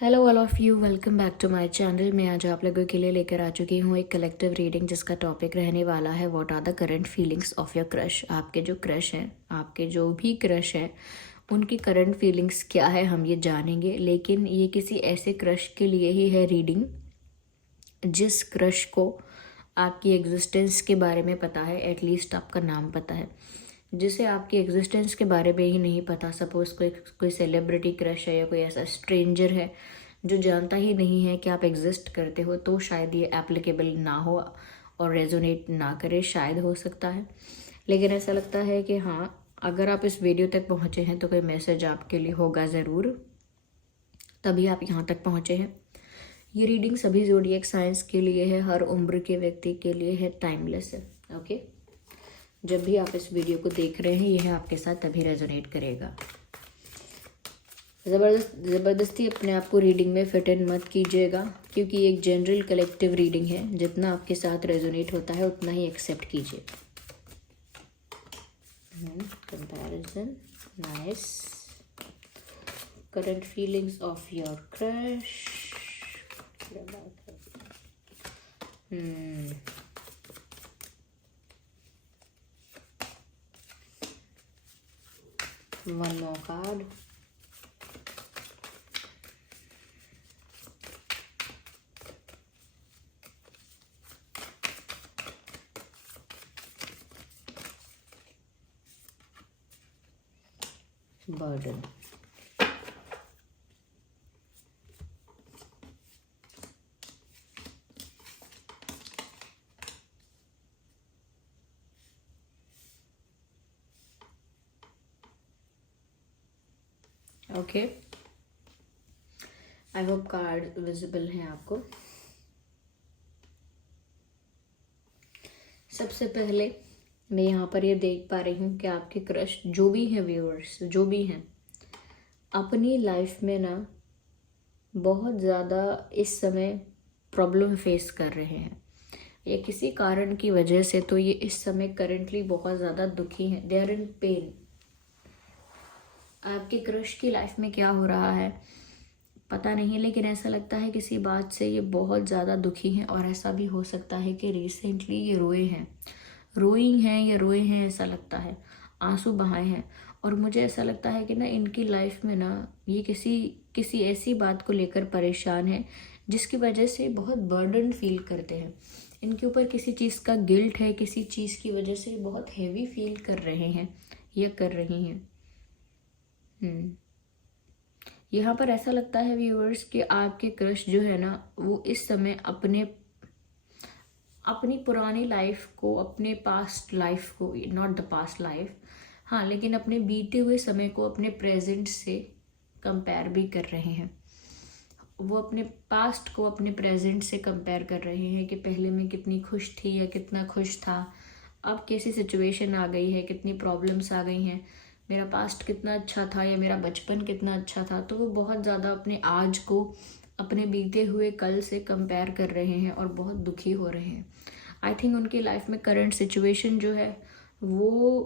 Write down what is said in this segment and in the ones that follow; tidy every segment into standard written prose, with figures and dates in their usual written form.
Hello all of you, welcome back to my channel. मैं आज आप लोगों के लिए लेकर आ चुकी हूँ एक कलेक्टिव रीडिंग जिसका टॉपिक रहने वाला है what are the current feelings of your crush. आपके जो क्रश हैं, आपके जो भी क्रश हैं, उनकी करंट फीलिंग्स क्या है हम ये जानेंगे। लेकिन ये किसी ऐसे क्रश के लिए ही है रीडिंग जिस क्रश को आपकी एग्जिस्टेंस के बारे में पता है, एटलीस्ट आपका नाम पता है। जिसे आपकी एग्जिस्टेंस के बारे में ही नहीं पता, सपोज कोई सेलिब्रिटी क्रश है या कोई ऐसा स्ट्रेंजर है जो जानता ही नहीं है कि आप एग्जिस्ट करते हो, तो शायद ये एप्लीकेबल ना हो और रेजोनेट ना करे, शायद हो सकता है। लेकिन ऐसा लगता है कि हाँ, अगर आप इस वीडियो तक पहुँचे हैं तो कोई मैसेज आपके लिए होगा ज़रूर, तभी आप यहाँ तक पहुँचे हैं। ये रीडिंग सभी ज़ोडिएक साइंस के लिए है, हर उम्र के व्यक्ति के लिए है, टाइमलेस है। ओके, जब भी आप इस वीडियो को देख रहे हैं यह आपके साथ तभी रेजोनेट करेगा। ज़बरदस्ती अपने आप को रीडिंग में फिट इन मत कीजिएगा, क्योंकि एक जनरल कलेक्टिव रीडिंग है। जितना आपके साथ रेजोनेट होता है उतना ही एक्सेप्ट कीजिए। Comparison, nice. Current feelings of your crush. One more card. Burden. Okay, I hope card visible हैं आपको। सबसे पहले मैं यहाँ पर ये देख पा रही हूँ कि आपके क्रश जो भी हैं, व्यूअर्स जो भी हैं, अपनी लाइफ में ना बहुत ज़्यादा इस समय प्रॉब्लम फेस कर रहे हैं, या किसी कारण की वजह से तो ये इस समय करंटली बहुत ज़्यादा दुखी हैं। They are in pain. आपके क्रश की लाइफ में क्या हो रहा है पता नहीं, लेकिन ऐसा लगता है किसी बात से ये बहुत ज़्यादा दुखी हैं। और ऐसा भी हो सकता है कि रिसेंटली ये रोई हैं या रोए हैं, ऐसा लगता है, आंसू बहाए हैं। और मुझे ऐसा लगता है कि ना इनकी लाइफ में ना ये किसी ऐसी बात को लेकर परेशान है जिसकी वजह से बहुत बर्डन फील करते हैं। इनके ऊपर किसी चीज़ का गिल्ट है, किसी चीज़ की वजह से बहुत हैवी फील कर रहे हैं या कर रही हैं। यहाँ पर ऐसा लगता है व्यूअर्स कि आपके क्रश जो है ना वो इस समय अपनी पुरानी लाइफ को, अपने पास्ट लाइफ को, नॉट द पास्ट लाइफ, हाँ, लेकिन अपने बीते हुए समय को अपने प्रेजेंट से कंपेयर भी कर रहे हैं। वो अपने पास्ट को अपने प्रेजेंट से कंपेयर कर रहे हैं कि पहले मैं कितनी खुश थी या कितना खुश था, अब कैसी सिचुएशन आ गई है, कितनी प्रॉब्लम्स आ गई हैं, मेरा पास्ट कितना अच्छा था या मेरा बचपन कितना अच्छा था। तो वो बहुत ज़्यादा अपने आज को अपने बीते हुए कल से कंपेयर कर रहे हैं और बहुत दुखी हो रहे हैं। आई थिंक उनकी लाइफ में करंट सिचुएशन जो है वो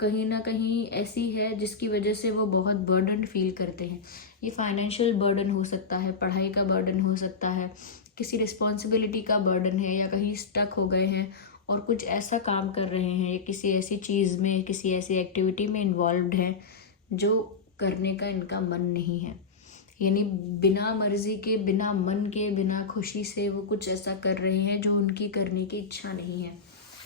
कहीं ना कहीं ऐसी है जिसकी वजह से वो बहुत बर्डन फील करते हैं। ये फाइनेंशियल बर्डन हो सकता है, पढ़ाई का बर्डन हो सकता है, किसी रिस्पॉन्सिबिलिटी का बर्डन है, या कहीं स्टक हो गए हैं और कुछ ऐसा काम कर रहे हैं या किसी ऐसी चीज़ में, किसी ऐसी एक्टिविटी में इन्वॉल्व्ड है जो करने का इनका मन नहीं है। यानी बिना मर्जी के, बिना मन के, बिना खुशी से वो कुछ ऐसा कर रहे हैं जो उनकी करने की इच्छा नहीं है,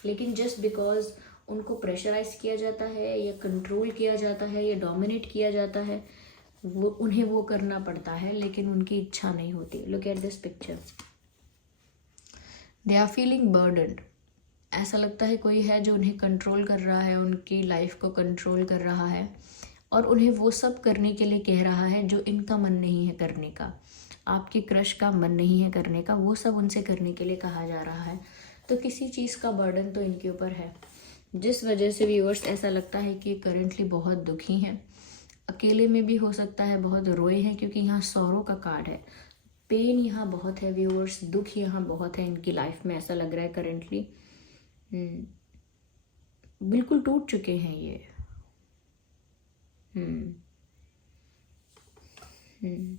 लेकिन जस्ट बिकॉज उनको प्रेशराइज किया जाता है या कंट्रोल किया जाता है या डोमिनेट किया जाता है, उन्हें वो करना पड़ता है, लेकिन उनकी इच्छा नहीं होती। Look at this picture, they are feeling burdened. ऐसा लगता है कोई है जो उन्हें कंट्रोल कर रहा है, उनकी लाइफ को कंट्रोल कर रहा है और उन्हें वो सब करने के लिए कह रहा है जो इनका मन नहीं है करने का। आपकी क्रश का मन नहीं है करने का, वो सब उनसे करने के लिए कहा जा रहा है। तो किसी चीज़ का बर्डन तो इनके ऊपर है, जिस वजह से व्यूअर्स ऐसा लगता है कि करंटली बहुत दुखी हैं। अकेले में भी हो सकता है बहुत रोए हैं, क्योंकि यहाँ सौरों का कार्ड है। पेन यहाँ बहुत है व्यूअर्स, दुख यहाँ बहुत है इनकी लाइफ में, ऐसा लग रहा है करेंटली। बिल्कुल टूट चुके हैं ये। हम्म हम्म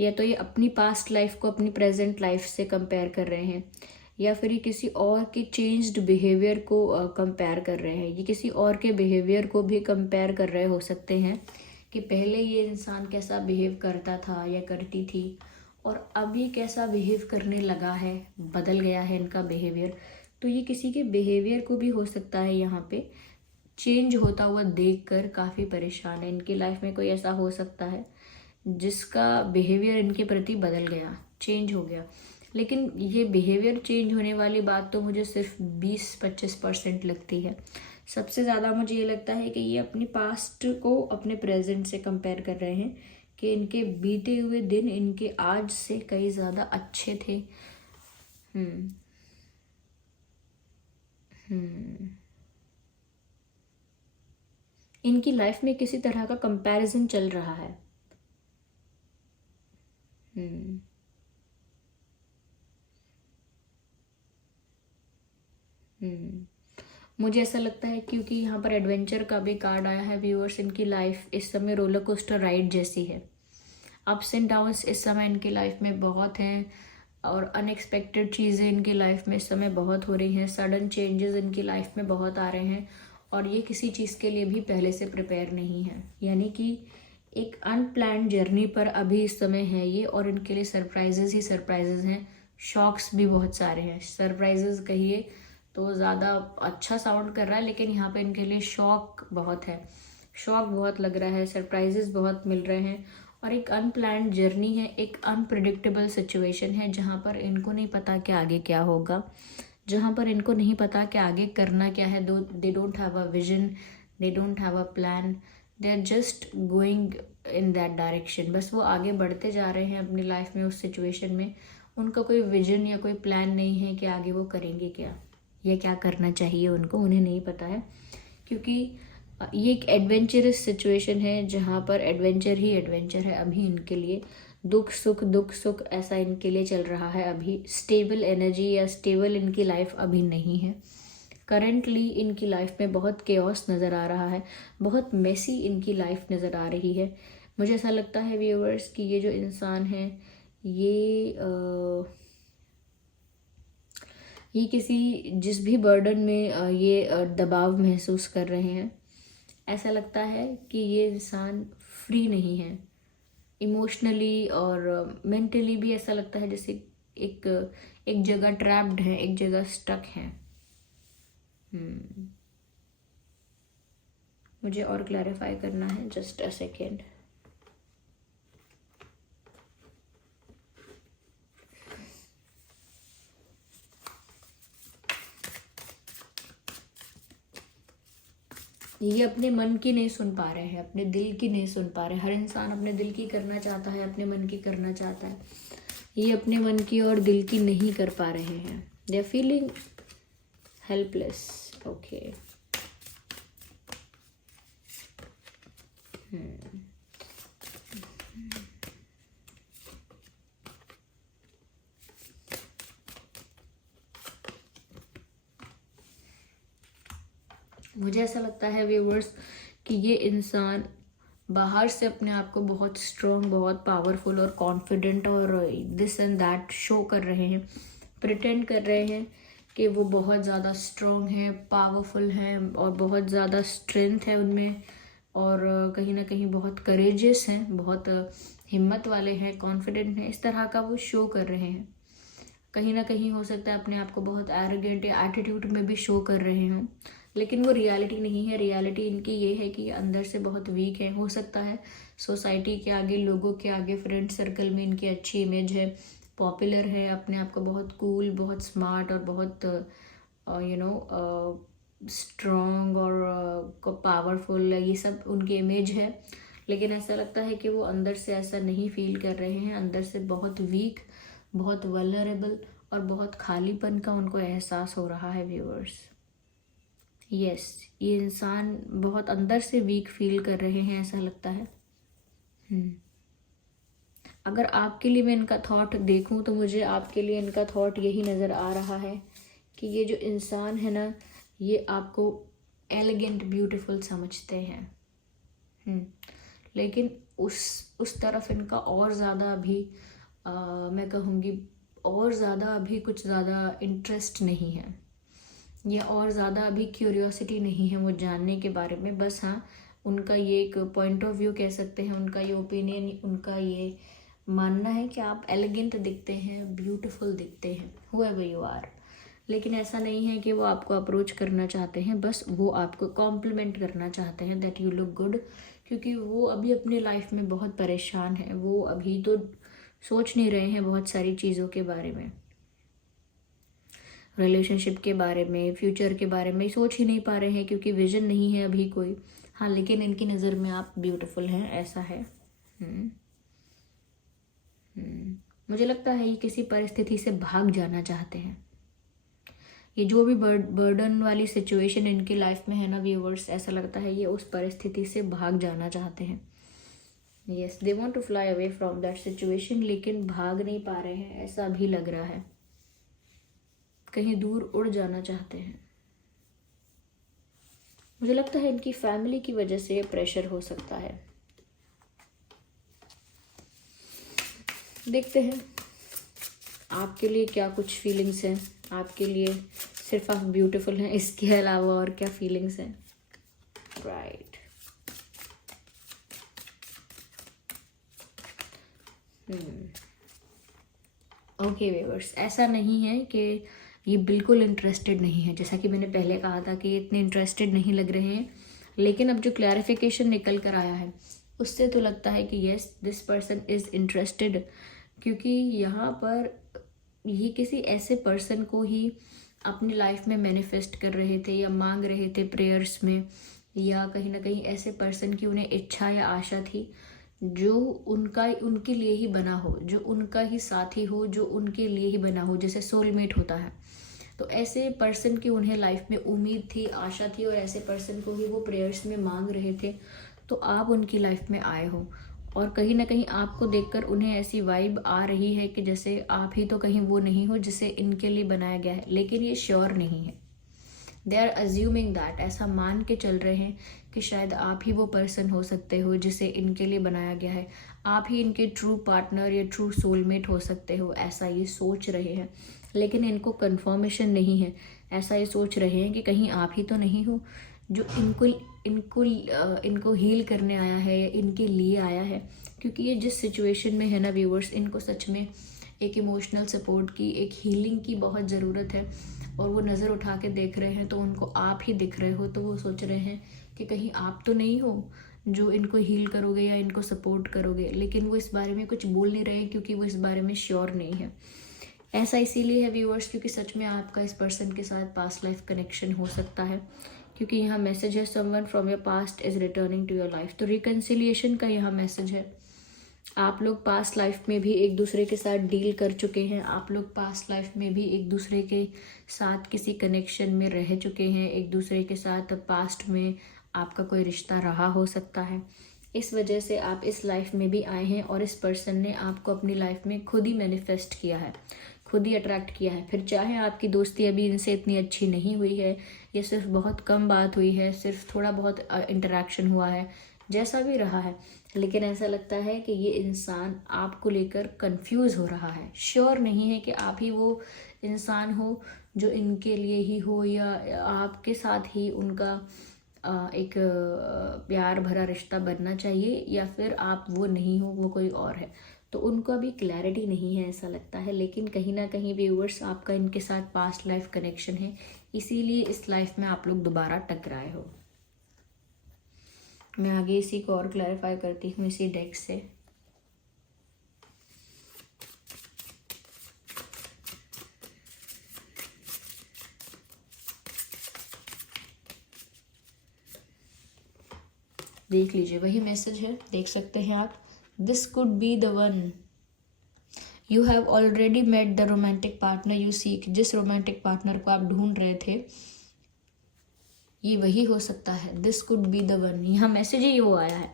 या तो ये अपनी पास्ट लाइफ को अपनी प्रेजेंट लाइफ से कंपेयर कर रहे हैं, या फिर ये किसी और के चेंज्ड बिहेवियर को कंपेयर कर रहे हैं। ये किसी और के बिहेवियर को भी कंपेयर कर रहे हो सकते हैं कि पहले ये इंसान कैसा बिहेव करता था या करती थी और अभी कैसा बिहेव करने लगा है, बदल गया है इनका बिहेवियर। तो ये किसी के बिहेवियर को भी हो सकता है यहाँ पे चेंज होता हुआ देखकर काफ़ी परेशान है। इनकी लाइफ में कोई ऐसा हो सकता है जिसका बिहेवियर इनके प्रति बदल गया, चेंज हो गया। लेकिन ये बिहेवियर चेंज होने वाली बात तो मुझे सिर्फ 20-25% लगती है। सबसे ज़्यादा मुझे ये लगता है कि ये अपनी पास्ट को अपने प्रेजेंट से कंपेयर कर रहे हैं कि इनके बीते हुए दिन इनके आज से कई ज़्यादा अच्छे थे। इनकी लाइफ में किसी तरह का कंपैरिजन चल रहा है। मुझे ऐसा लगता है क्योंकि यहाँ पर एडवेंचर का भी कार्ड आया है व्यूअर्स, इनकी लाइफ इस समय रोलर कोस्टर राइड जैसी है। अप्स एंड डाउन्स इस समय इनकी लाइफ में बहुत हैं और अनएक्सपेक्टेड चीज़ें इनकी लाइफ में इस समय बहुत हो रही हैं। सडन चेंजेस इनकी लाइफ में बहुत आ रहे हैं और ये किसी चीज़ के लिए भी पहले से प्रिपेयर नहीं है। यानी कि एक अनप्लान्ड जर्नी पर अभी इस समय है ये, और इनके लिए सरप्राइजेज ही सरप्राइजेज हैं। शॉक्स भी बहुत सारे हैं। सरप्राइजेज कहिए तो ज़्यादा अच्छा साउंड कर रहा है, लेकिन यहाँ पे इनके लिए शॉक बहुत है। शॉक बहुत लग रहा है, सरप्राइजेस बहुत मिल रहे हैं और एक अनप्लान्ड जर्नी है, एक अनप्रिडिक्टेबल सिचुएशन है जहाँ पर इनको नहीं पता कि आगे क्या होगा, जहाँ पर इनको नहीं पता कि आगे करना क्या है। They don't have a vision, they don't have a plan, they are just going in that direction. बस वो आगे बढ़ते जा रहे हैं अपनी लाइफ में उस सिचुएशन में। उनका कोई विजन या कोई प्लान नहीं है कि आगे वो करेंगे क्या या क्या करना चाहिए उनको, उन्हें नहीं पता है। क्योंकि ये एक एडवेंचरस सिचुएशन है जहाँ पर एडवेंचर ही एडवेंचर है अभी इनके लिए। दुख सुख ऐसा इनके लिए चल रहा है अभी। स्टेबल एनर्जी या स्टेबल इनकी लाइफ अभी नहीं है। करंटली इनकी लाइफ में बहुत केओस नज़र आ रहा है, बहुत मेसी इनकी लाइफ नज़र आ रही है। मुझे ऐसा लगता है व्यूअर्स कि ये जो इंसान है ये किसी जिस भी बर्डन में ये दबाव महसूस कर रहे हैं। ऐसा लगता है कि ये इंसान फ्री नहीं है इमोशनली और मेंटली भी। ऐसा लगता है जैसे एक जगह ट्रैप्ड है, एक जगह स्टक है। मुझे और क्लैरिफाई करना है, जस्ट अ सेकेंड। ये अपने मन की नहीं सुन पा रहे हैं, अपने दिल की नहीं सुन पा रहे। हर इंसान अपने दिल की करना चाहता है, अपने मन की करना चाहता है। ये अपने मन की और दिल की नहीं कर पा रहे हैं। They are feeling helpless. Okay, मुझे ऐसा लगता है व्यूवर्स कि ये इंसान बाहर से अपने आप को बहुत स्ट्रॉन्ग, बहुत पावरफुल और कॉन्फिडेंट और दिस एंड दैट शो कर रहे हैं, प्रिटेंड कर रहे हैं कि वो बहुत ज़्यादा स्ट्रॉन्ग हैं, पावरफुल हैं और बहुत ज़्यादा स्ट्रेंथ है उनमें, और कहीं ना कहीं बहुत करेजियस हैं, बहुत हिम्मत वाले हैं, कॉन्फिडेंट हैं। इस तरह का वो शो कर रहे हैं। कहीं ना कहीं हो सकता है अपने आप को बहुत एरोगेंट या एटीट्यूड में भी शो कर रहे हों, लेकिन वो रियलिटी नहीं है। रियलिटी इनकी ये है कि अंदर से बहुत वीक है। हो सकता है सोसाइटी के आगे, लोगों के आगे, फ्रेंड सर्कल में इनकी अच्छी इमेज है, पॉपुलर है, अपने आप को बहुत कूल, बहुत स्मार्ट और बहुत स्ट्रॉन्ग और पावरफुल, ये सब उनकी इमेज है। लेकिन ऐसा लगता है कि वो अंदर से ऐसा नहीं फील कर रहे हैं। अंदर से बहुत वीक, बहुत वल्नरेबल और बहुत खालीपन का उनको एहसास हो रहा है व्यूअर्स। यस, ये इंसान बहुत अंदर से वीक फील कर रहे हैं, ऐसा लगता है। अगर आपके लिए मैं इनका थॉट देखूं तो मुझे आपके लिए इनका थॉट यही नज़र आ रहा है कि ये जो इंसान है ना, ये आपको एलिगेंट, ब्यूटीफुल समझते हैं। लेकिन उस तरफ इनका और ज़्यादा अभी मैं कहूँगी और ज़्यादा अभी कुछ ज़्यादा इंटरेस्ट नहीं है, या और ज़्यादा अभी क्यूरियोसिटी नहीं है वो जानने के बारे में। बस हाँ, उनका ये एक पॉइंट ऑफ व्यू कह सकते हैं, उनका ये ओपिनियन, उनका ये मानना है कि आप एलिगेंट दिखते हैं, ब्यूटीफुल दिखते हैं, हुएवर यू आर। लेकिन ऐसा नहीं है कि वो आपको अप्रोच करना चाहते हैं, बस वो आपको कॉम्प्लीमेंट करना चाहते हैं दैट यू लुक गुड, क्योंकि वो अभी अपनी लाइफ में बहुत परेशान है। वो अभी तो सोच नहीं रहे हैं बहुत सारी चीज़ों के बारे में, रिलेशनशिप के बारे में, फ्यूचर के बारे में सोच ही नहीं पा रहे हैं, क्योंकि विजन नहीं है अभी कोई। हाँ, लेकिन इनकी नज़र में आप ब्यूटीफुल हैं, ऐसा है। मुझे लगता है ये किसी परिस्थिति से भाग जाना चाहते हैं। ये जो भी बर्डन वाली सिचुएशन इनकी लाइफ में है ना व्यूअर्स, ऐसा लगता है ये उस परिस्थिति से भाग जाना चाहते हैं। Yes, they want to fly away from that situation, लेकिन भाग नहीं पा रहे हैं, ऐसा भी लग रहा है। कहीं दूर उड़ जाना चाहते हैं। मुझे लगता है इनकी फैमिली की वजह से ये प्रेशर हो सकता है। देखते हैं आपके लिए क्या कुछ फीलिंग्स हैं, आपके लिए सिर्फ आप ब्यूटीफुल हैं, इसके अलावा और क्या फीलिंग्स हैं। राइट, ओके व्यूअर्स, ऐसा नहीं है कि ये बिल्कुल इंटरेस्टेड नहीं है, जैसा कि मैंने पहले कहा था कि ये इतने इंटरेस्टेड नहीं लग रहे हैं। लेकिन अब जो क्लैरिफिकेशन निकल कर आया है उससे तो लगता है कि yes, this person is interested, क्योंकि यहाँ पर ये किसी ऐसे पर्सन को ही अपनी लाइफ में मैनिफेस्ट कर रहे थे या मांग रहे थे प्रेयर्स में, या कहीं ना कहीं ऐसे पर्सन की उन्हें इच्छा या आशा थी जो उनके लिए ही बना हो, जो उनका ही साथी हो, जो उनके लिए ही बना हो, जैसे सोलमेट होता है। तो ऐसे पर्सन की उन्हें लाइफ में उम्मीद थी, आशा थी, और ऐसे पर्सन को ही वो प्रेयर्स में मांग रहे थे। तो आप उनकी लाइफ में आए हो, और कहीं ना कहीं आपको देखकर उन्हें ऐसी वाइब आ रही है कि जैसे आप ही तो कहीं वो नहीं हो जिसे इनके लिए बनाया गया है, लेकिन ये श्योर नहीं है। दे आर अज्यूमिंग दैट, ऐसा मान के चल रहे हैं कि शायद आप ही वो पर्सन हो सकते हो जिसे इनके लिए बनाया गया है, आप ही इनके ट्रू पार्टनर या ट्रू सोलमेट हो सकते हो, ऐसा ये सोच रहे हैं। लेकिन इनको कंफर्मेशन नहीं है, ऐसा ये सोच रहे हैं कि कहीं आप ही तो नहीं हो जो इनको हील करने आया है या इनके लिए आया है। क्योंकि ये जिस सिचुएशन में है ना व्यूअर्स, इनको सच में एक इमोशनल सपोर्ट की, एक हीलिंग की बहुत ज़रूरत है। और वो नज़र उठा के देख रहे हैं तो उनको आप ही दिख रहे हो, तो वो सोच रहे हैं कि कहीं आप तो नहीं हो जो इनको हील करोगे या इनको सपोर्ट करोगे। लेकिन वो इस बारे में कुछ बोल नहीं रहे हैं, क्योंकि वो इस बारे में श्योर नहीं है। ऐसा इसीलिए है व्यूअर्स, क्योंकि सच में आपका इस पर्सन के साथ पास्ट लाइफ कनेक्शन हो सकता है। क्योंकि यहाँ मैसेज है someone from your past is returning to your life, तो रिकन्सिलिएशन का यहाँ मैसेज है। आप लोग पास्ट लाइफ में भी एक दूसरे के साथ डील कर चुके हैं, आप लोग पास्ट लाइफ में भी एक दूसरे के साथ किसी कनेक्शन में रह चुके हैं, एक दूसरे के साथ पास्ट में आपका कोई रिश्ता रहा हो सकता है। इस वजह से आप इस लाइफ में भी आए हैं, और इस पर्सन ने आपको अपनी लाइफ में खुद ही मैनिफेस्ट किया है, खुद ही अट्रैक्ट किया है। फिर चाहे आपकी दोस्ती अभी इनसे इतनी अच्छी नहीं हुई है, या सिर्फ बहुत कम बात हुई है, सिर्फ थोड़ा बहुत इंटरेक्शन हुआ है, जैसा भी रहा है, लेकिन ऐसा लगता है कि ये इंसान आपको लेकर कंफ्यूज हो रहा है। श्योर नहीं है कि आप ही वो इंसान हो जो इनके लिए ही हो, या आपके साथ ही उनका एक प्यार भरा रिश्ता बनना चाहिए, या फिर आप वो नहीं हो, वो कोई और है। तो उनको अभी क्लैरिटी नहीं है, ऐसा लगता है। लेकिन कहीं ना कहीं व्यूअर्स, आपका इनके साथ पास्ट लाइफ कनेक्शन है, इसीलिए इस लाइफ में आप लोग दोबारा टकराए हो। मैं आगे इसी को और क्लैरिफाई करती हूँ इसी डेक से। देख लीजिए, वही मैसेज है, देख सकते हैं आप। This could be the one, you have already met the romantic partner you seek. जिस रोमांटिक पार्टनर को आप ढूंढ रहे थे, ये वही हो सकता है। This could be the one, यहाँ मैसेज ही वो आया है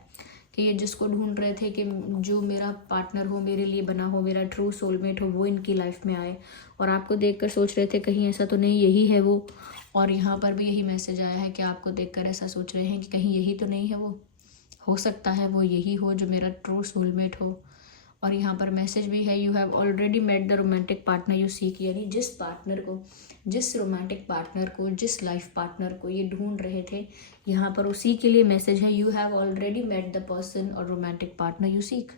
कि ये जिसको ढूंढ रहे थे कि जो मेरा पार्टनर हो, मेरे लिए बना हो, मेरा ट्रू सोलमेट हो, वो इनकी लाइफ में आए। और आपको देखकर सोच रहे थे कहीं ऐसा तो नहीं यही है वो। और यहाँ पर भी यही मैसेज आया है कि आपको देखकर ऐसा सोच रहे हैं कि कहीं यही तो नहीं है वो। हो सकता है वो यही हो जो मेरा ट्रू सोलमेट हो। और यहाँ पर मैसेज भी है, you have already met the romantic partner you seek, यानी जिस पार्टनर को, जिस रोमांटिक पार्टनर को, जिस लाइफ पार्टनर को ये ढूंढ रहे थे, यहाँ पर उसी के लिए मैसेज है, you have already met the person और रोमांटिक पार्टनर यू सीक,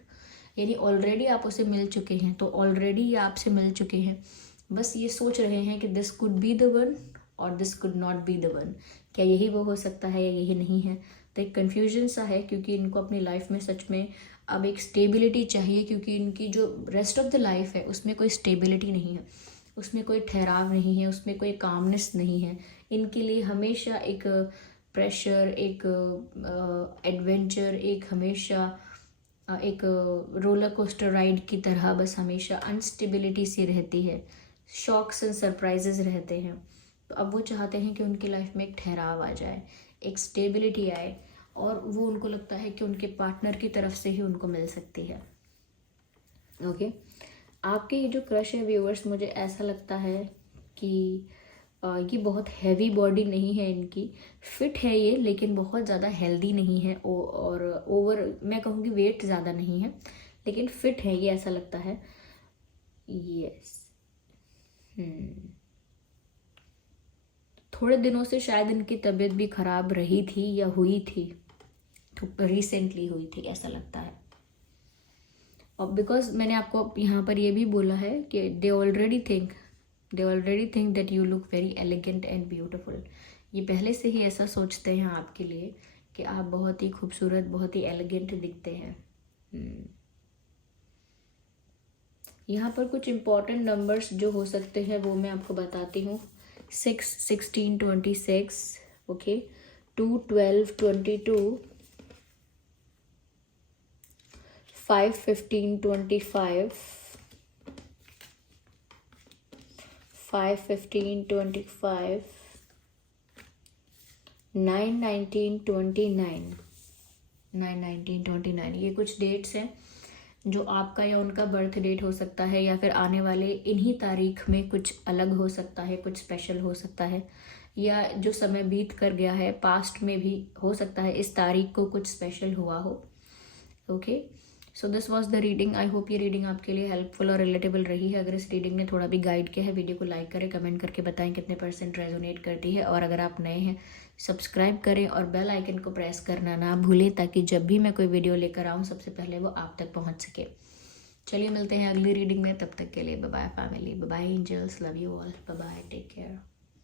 यानी ऑलरेडी आप उसे मिल चुके हैं। तो ऑलरेडी ये आपसे मिल चुके हैं, बस ये सोच रहे हैं कि this could be the one और this could not be the one, क्या यही वो हो सकता है या यही नहीं है। तो एक कन्फ्यूजन सा है, क्योंकि इनको अपनी लाइफ में सच में अब एक स्टेबिलिटी चाहिए, क्योंकि इनकी जो रेस्ट ऑफ द लाइफ है उसमें कोई स्टेबिलिटी नहीं है, उसमें कोई ठहराव नहीं है, उसमें कोई कामनेस नहीं है। इनके लिए हमेशा एक प्रेशर, एक एडवेंचर, एक हमेशा एक रोलर कोस्टर राइड की तरह बस हमेशा अनस्टेबिलिटी सी रहती है, शॉक्स एंड सरप्राइजेज रहते हैं। तो अब वो चाहते हैं कि उनकी लाइफ में एक ठहराव आ जाए, एक स्टेबिलिटी आए, और वो उनको लगता है कि उनके पार्टनर की तरफ से ही उनको मिल सकती है। ओके, आपके ये जो क्रश है व्यूअर्स, मुझे ऐसा लगता है कि ये बहुत हैवी बॉडी नहीं है इनकी, फिट है ये, लेकिन बहुत ज़्यादा हेल्दी नहीं है, और ओवर मैं कहूँगी वेट ज़्यादा नहीं है, लेकिन फिट है ये, ऐसा लगता है। यस, थोड़े दिनों से शायद इनकी तबीयत भी खराब रही थी या हुई थी, तो रिसेंटली हुई थी ऐसा लगता है। और बिकॉज मैंने आपको यहाँ पर ये भी बोला है कि they already think that you look very elegant and beautiful. ये पहले से ही ऐसा सोचते हैं आपके लिए कि आप बहुत ही खूबसूरत, बहुत ही एलिगेंट दिखते हैं। यहाँ पर कुछ इम्पॉर्टेंट नंबर्स जो हो सकते हैं वो मैं आपको बताती हूँ। 6, 16, 26, ओके, 2, 12, 22, 5, 15, 25, 5, 15, 25, 9, 19, 29, 9, 19, 29, ये कुछ डेट्स हैं जो आपका या उनका बर्थ डेट हो सकता है, या फिर आने वाले इन्हीं तारीख में कुछ अलग हो सकता है, कुछ स्पेशल हो सकता है, या जो समय बीत कर गया है पास्ट में भी हो सकता है इस तारीख को कुछ स्पेशल हुआ हो। Okay, so this was the reading. I hope ये रीडिंग आपके लिए हेल्पफुल और रिलेटेबल रही है। अगर इस रीडिंग ने थोड़ा भी गाइड किया है, वीडियो को लाइक करें, कमेंट करके बताएं कितने % रेजोनेट करती है, और अगर आप नए हैं सब्सक्राइब करें और बेल आइकन को प्रेस करना ना भूलें, ताकि जब भी मैं कोई वीडियो लेकर आऊँ सबसे पहले वो आप तक पहुँच सके। चलिए मिलते हैं अगली रीडिंग में, तब तक के लिए bye bye family, bye bye angels, love you all, bye bye, take care.